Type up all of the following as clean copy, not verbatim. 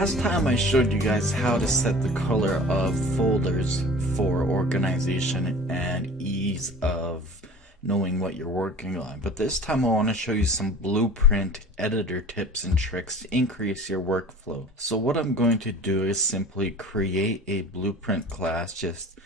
Last time I showed you guys how to set the color of folders for organization and ease of knowing what you're working on. But this time I want to show you some blueprint editor tips and tricks to increase your workflow. So what I'm going to do is simply create a blueprint class, just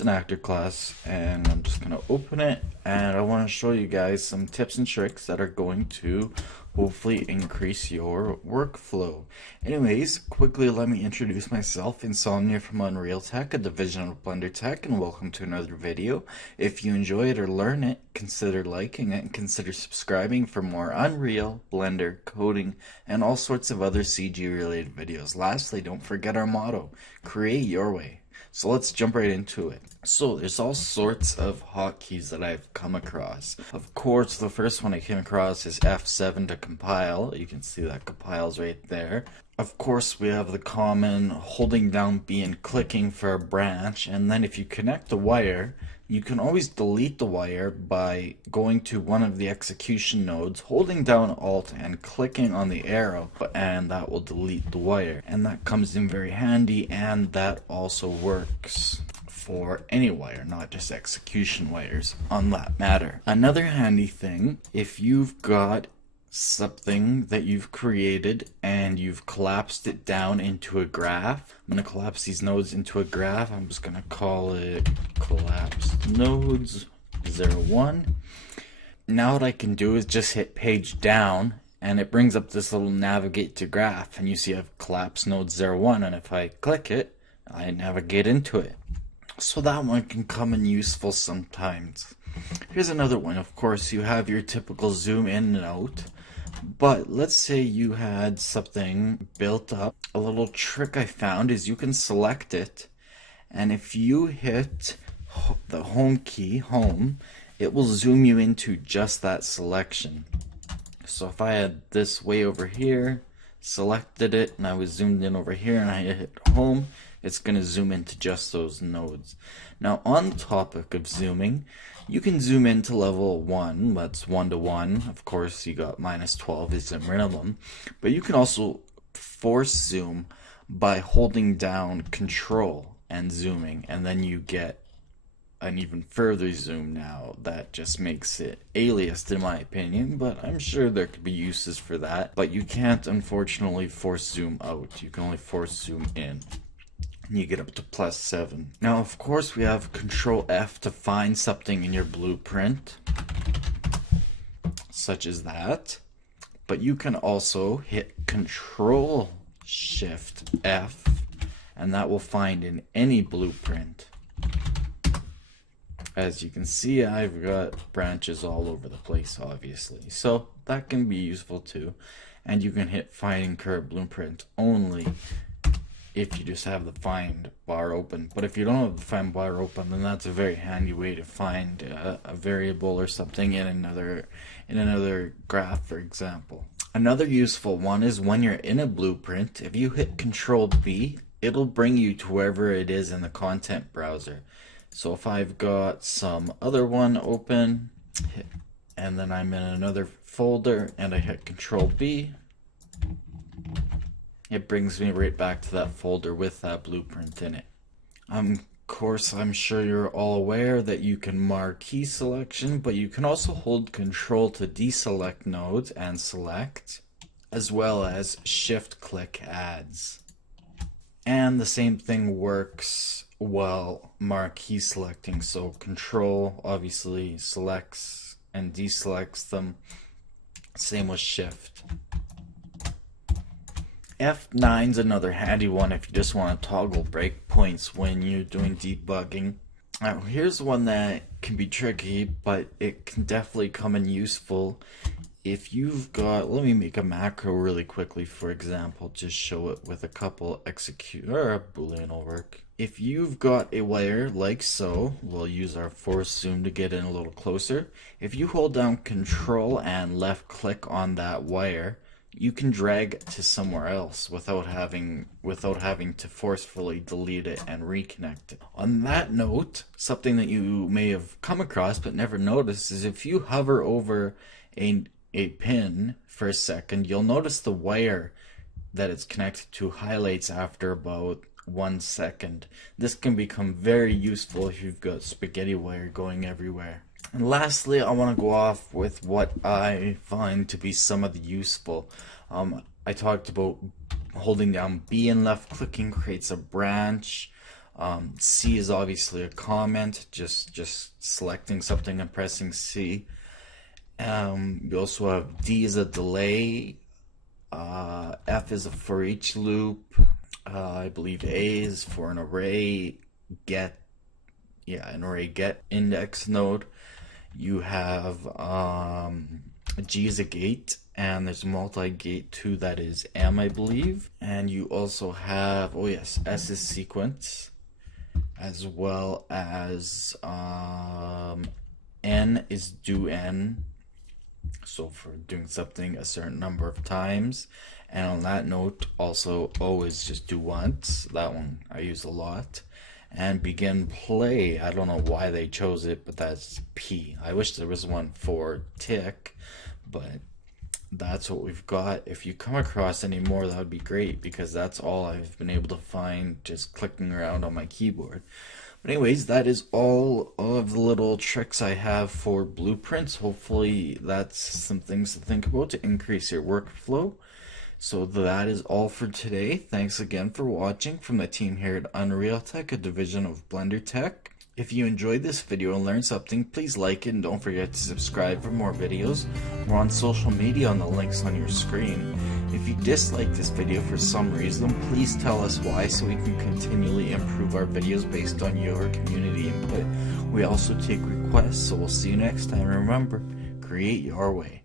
an actor class, and I'm just going to open it, and I want to show you guys some tips and tricks that are going to hopefully increase your workflow. Anyways, quickly let me introduce myself. Insomnia from Unreal Tech, a division of BlenderTek, and welcome to another video. If you enjoy it or learn it, consider liking it and consider subscribing for more Unreal, Blender, coding, and all sorts of other CG related videos. Lastly, don't forget our motto, create your way. So let's jump right into it. So there's all sorts of hotkeys that I've come across. Of course, the first one I came across is F7 to compile. You can see that compiles right there. Of course, we have the common holding down B and clicking for a branch, and then if you connect the wire, you can always delete the wire by going to one of the execution nodes, holding down Alt and clicking on the arrow, and that will delete the wire. And that comes in very handy, and that also works for any wire, not just execution wires on that matter. Another handy thing, if you've got something that you've created and you've collapsed it down into a graph. I'm going to collapse these nodes into a graph. I'm just going to call it collapsed nodes 01. Now what I can do is just hit page down and it brings up this little navigate to graph, and you see I've collapsed node 01, and if I click it, I navigate into it. So that one can come in useful sometimes. Here's another one. Of course, you have your typical zoom in and out. But let's say you had something built up. A little trick I found is you can select it, and if you hit the home key, home, it will zoom you into just that selection. So if I had this way over here, selected it, and I was zoomed in over here, and I hit home, it's going to zoom into just those nodes. Now on the topic of zooming, you can zoom into level 1, that's 1 to 1. Of course, you got -12 is the minimum, but you can also force zoom by holding down Control and zooming, and then you get an even further zoom. Now that just makes it aliased in my opinion, but I'm sure there could be uses for that. But you can't unfortunately force zoom out, you can only force zoom in. You get up to +7. Now of course we have Control F to find something in your blueprint, such as that, but you can also hit Control Shift F, and that will find in any blueprint. As you can see, I've got branches all over the place, obviously, so that can be useful too. And you can hit Find in Current Blueprint only if you just have the find bar open. But if you don't have the find bar open, then that's a very handy way to find a variable or something in another graph, for example. Another useful one is when you're in a blueprint, if you hit Control B, it'll bring you to wherever it is in the content browser. So if I've got some other one open, and then I'm in another folder, and I hit Control B, it brings me right back to that folder with that blueprint in it. Of course, I'm sure you're all aware that you can mark key selection, but you can also hold Control to deselect nodes and select, as well as shift click adds. And the same thing works while marquee selecting, so Control obviously selects and deselects them, same with Shift. F9 is another handy one if you just want to toggle breakpoints when you're doing debugging. Now here's one that can be tricky, but it can definitely come in useful. If you've got, let me make a macro really quickly, for example, just show it with a couple execute, or a boolean will work. If you've got a wire like so, we'll use our force zoom to get in a little closer. If you hold down Control and left click on that wire, you can drag it to somewhere else without having to forcefully delete it and reconnect it. On that note, something that you may have come across but never noticed is if you hover over a pin for a second, you'll notice the wire that it's connected to highlights after about 1 second. This can become very useful if you've got spaghetti wire going everywhere. And lastly, I want to go off with what I find to be some of the useful. I talked about holding down B and left clicking creates a branch. C is obviously a comment, just selecting something and pressing C. You also have D is a delay. F is a for each loop. I believe A is for an array get. Yeah, an array get index node. You have G is a gate, and there's a multi-gate too that is M, I believe. And you also have, oh yes, S is sequence, as well as N is do N, so for doing something a certain number of times. And on that note, also O is just do once. That one I use a lot. And begin play, I don't know why they chose it, but that's P. I wish there was one for tick, but that's what we've got. If you come across any more, that would be great, because that's all I've been able to find just clicking around on my keyboard. But anyways, that is all of the little tricks I have for blueprints. Hopefully that's some things to think about to increase your workflow. So that is all for today. Thanks again for watching from the team here at UnrealTek, a division of BlenderTek. If you enjoyed this video and learned something, please like it and don't forget to subscribe for more videos. We're on social media on the links on your screen. If you dislike this video for some reason, please tell us why so we can continually improve our videos based on your community input. We also take requests, so we'll see you next time. Remember, create your way.